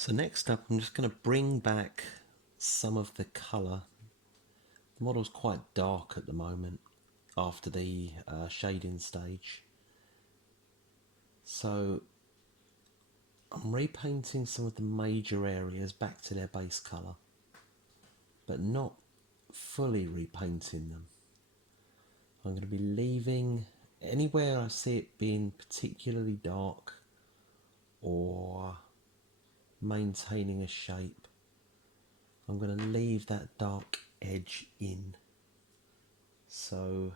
So next up, I'm just going to bring back some of the colour. The model's quite dark at the moment after the shading stage. So I'm repainting some of the major areas back to their base colour, but not fully repainting them. I'm going to be leaving anywhere I see it being particularly dark or maintaining a shape. I'm going to leave that dark edge in. So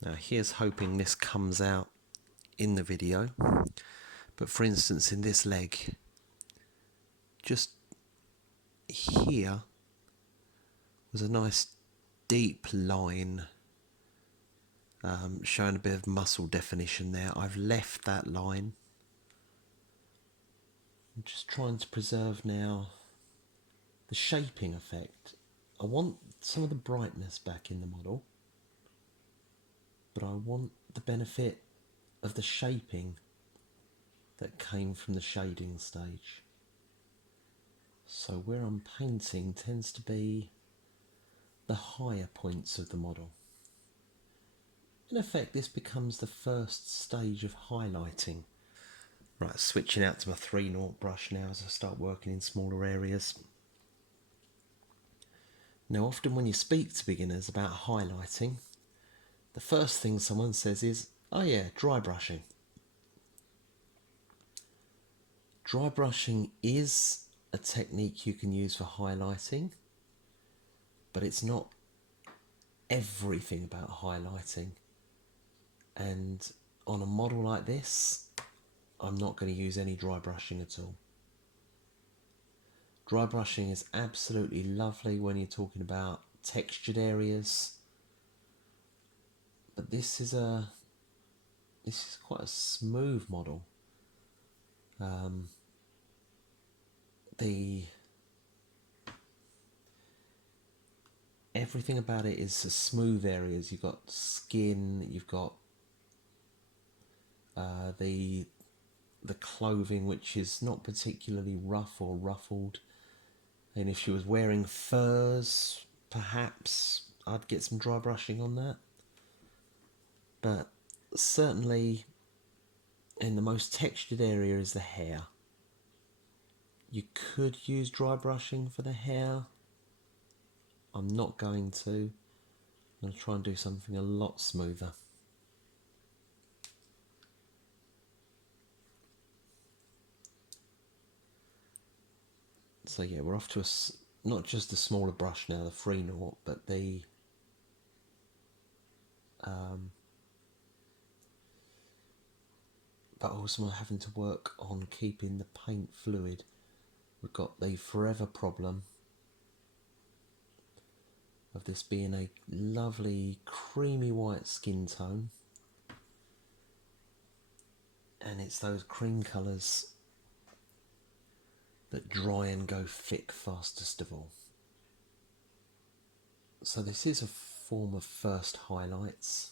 now here's hoping this comes out in the video. But for instance, in this leg, just here was a nice deep line showing a bit of muscle definition there. I've left that line. I'm just trying to preserve now the shaping effect. I want some of the brightness back in the model, but I want the benefit of the shaping that came from the shading stage. So where I'm painting tends to be the higher points of the model. In effect, this becomes the first stage of highlighting. Right, switching out to my 3/0 brush now as I start working in smaller areas. Now, often when you speak to beginners about highlighting, the first thing someone says is, oh yeah, dry brushing. Dry brushing is a technique you can use for highlighting, but it's not everything about highlighting. And on a model like this, I'm not going to use any dry brushing at all. Dry brushing is absolutely lovely when you're talking about textured areas, but this is quite a smooth model. Everything about it is smooth areas. You've got skin, you've got the clothing, which is not particularly rough or ruffled. And if she was wearing furs, perhaps I'd get some dry brushing on that. But certainly in the most textured area is the hair. You could use dry brushing for the hair. I'm not going to. I'm going to try and do something a lot smoother. So yeah, we're off to not just a smaller brush now, the 3/0, but the but also having to work on keeping the paint fluid. We've got the forever problem of this being a lovely creamy white skin tone, and it's those cream colours that dry and go thick fastest of all. So this is a form of first highlights.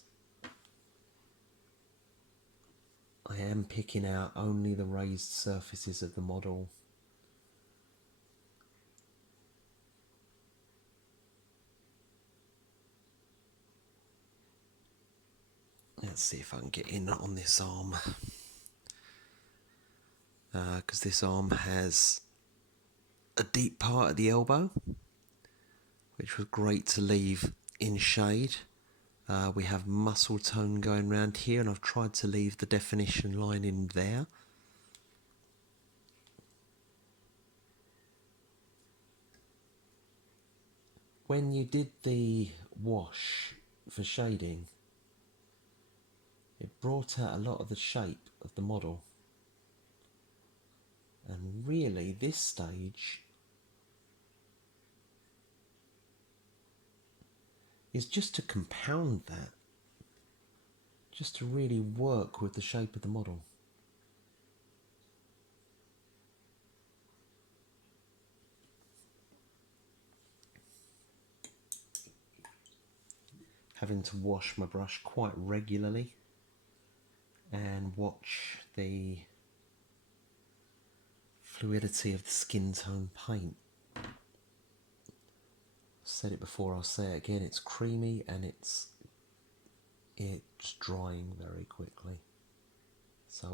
I am picking out only the raised surfaces of the model. Let's see if I can get in on this arm, because this arm has a deep part at the elbow, which was great to leave in shade. We have muscle tone going around here, and I've tried to leave the definition line in there. When you did the wash for shading, it brought out a lot of the shape of the model. And really, this stage is just to compound that, just to really work with the shape of the model. Having to wash my brush quite regularly and watch the fluidity of the skin tone paint. I've said it before, I'll say it again, it's creamy and it's drying very quickly. So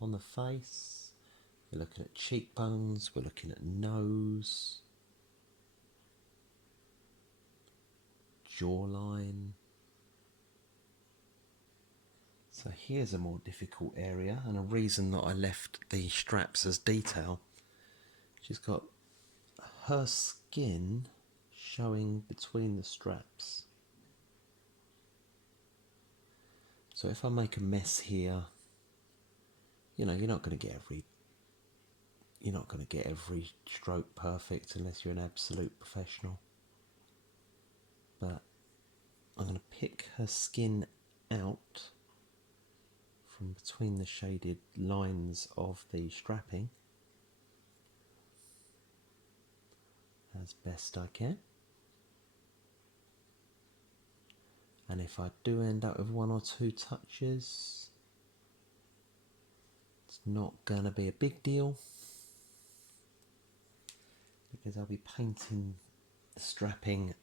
on the face, we're looking at cheekbones, we're looking at nose, jawline. So here's a more difficult area, and a reason that I left the straps as detail. She's got her skin showing between the straps. So if I make a mess here, you know, you're not going to get every stroke perfect unless you're an absolute professional. But I'm going to pick her skin out from between the shaded lines of the strapping as best I can. And if I do end up with one or two touches, it's not going to be a big deal, because I'll be painting the strapping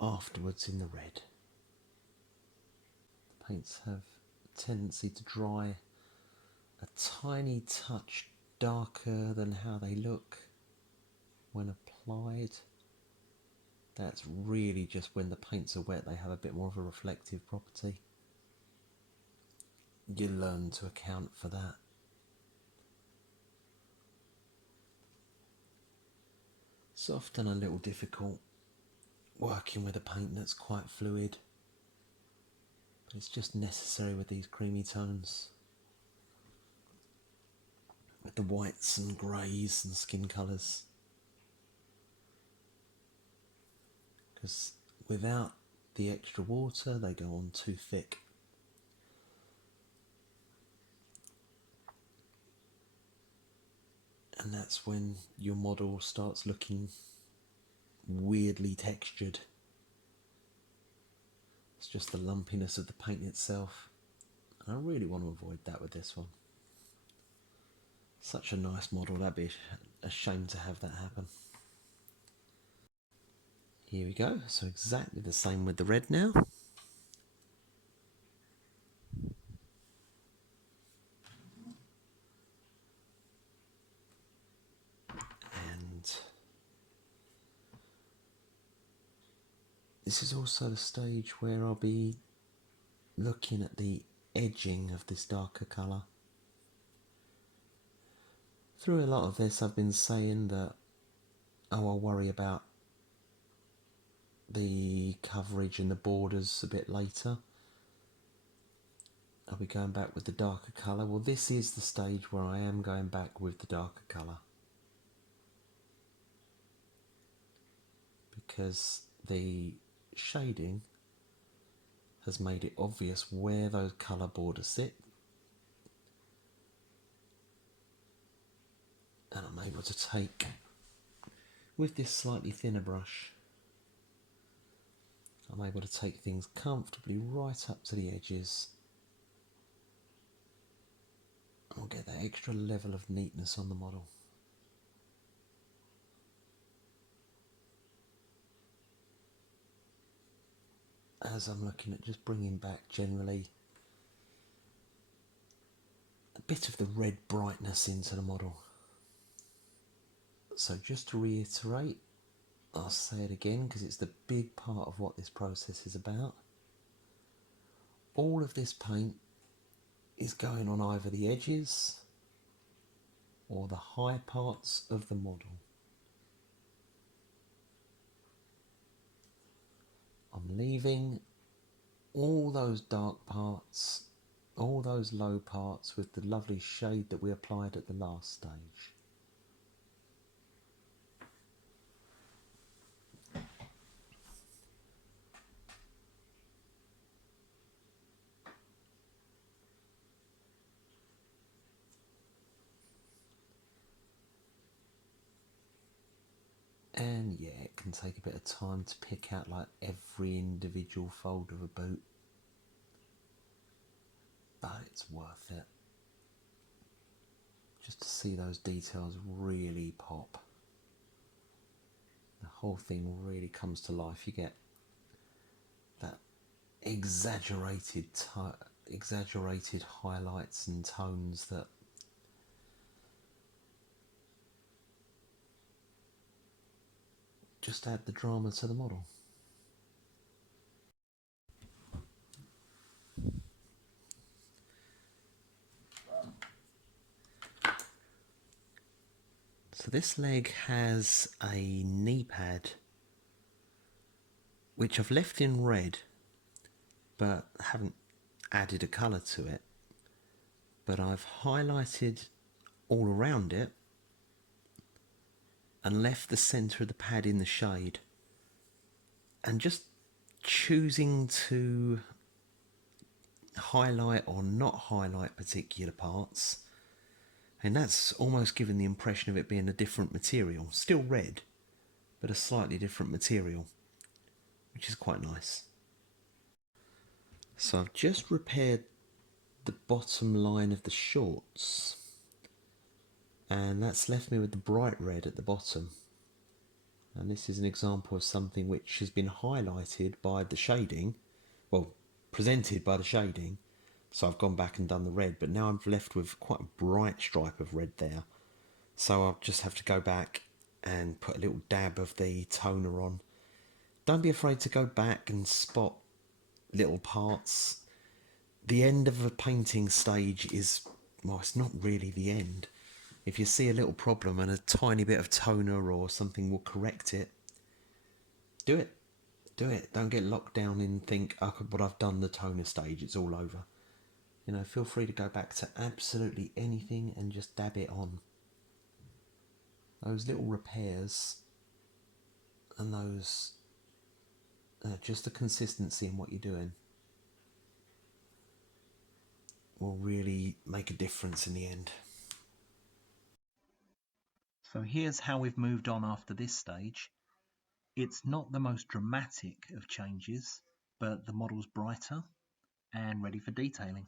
afterwards in the red. The paints have a tendency to dry a tiny touch darker than how they look when applied. That's really just when the paints are wet, they have a bit more of a reflective property. You learn to account for that. It's often a little difficult working with a paint that's quite fluid, but it's just necessary with these creamy tones, with the whites and greys and skin colours. Because without the extra water, they go on too thick. And that's when your model starts looking weirdly textured. It's just the lumpiness of the paint itself. And I really want to avoid that with this one. Such a nice model, that'd be a shame to have that happen. Here we go, so exactly the same with the red now. And this is also the stage where I'll be looking at the edging of this darker colour. Through a lot of this I've been saying that, oh, I'll worry about the coverage and the borders a bit later. I'll be going back with the darker colour. Well, this is the stage where I am going back with the darker colour, because the shading has made it obvious where those colour borders sit, and I'm able to take, with this slightly thinner brush, I'm able to take things comfortably right up to the edges. I'll get that extra level of neatness on the model. As I'm looking at just bringing back generally a bit of the red brightness into the model. So just to reiterate, I'll say it again because it's the big part of what this process is about. All of this paint is going on either the edges or the high parts of the model. I'm leaving all those dark parts, all those low parts with the lovely shade that we applied at the last stage. And yeah, it can take a bit of time to pick out like every individual fold of a boot, but it's worth it. Just see those details really pop. The whole thing really comes to life. You get that exaggerated highlights and tones that just add the drama to the model. So this leg has a knee pad which I've left in red but haven't added a colour to it, but I've highlighted all around it and left the centre of the pad in the shade, and just choosing to highlight or not highlight particular parts, and that's almost given the impression of it being a different material, still red but a slightly different material, which is quite nice. So I've just repaired the bottom line of the shorts, and that's left me with the bright red at the bottom. And this is an example of something which has been highlighted by the shading, well, presented by the shading. So I've gone back and done the red, but now I'm left with quite a bright stripe of red there. So I'll just have to go back and put a little dab of the toner on. Don't be afraid to go back and spot little parts. The end of a painting stage is, well, it's not really the end. If you see a little problem and a tiny bit of toner or something will correct it, do it. Do it. Don't get locked down and think, oh, but I've done the toner stage, it's all over. You know, feel free to go back to absolutely anything and just dab it on. Those little repairs and those, just the consistency in what you're doing will really make a difference in the end. So here's how we've moved on after this stage. It's not the most dramatic of changes, but the model's brighter and ready for detailing.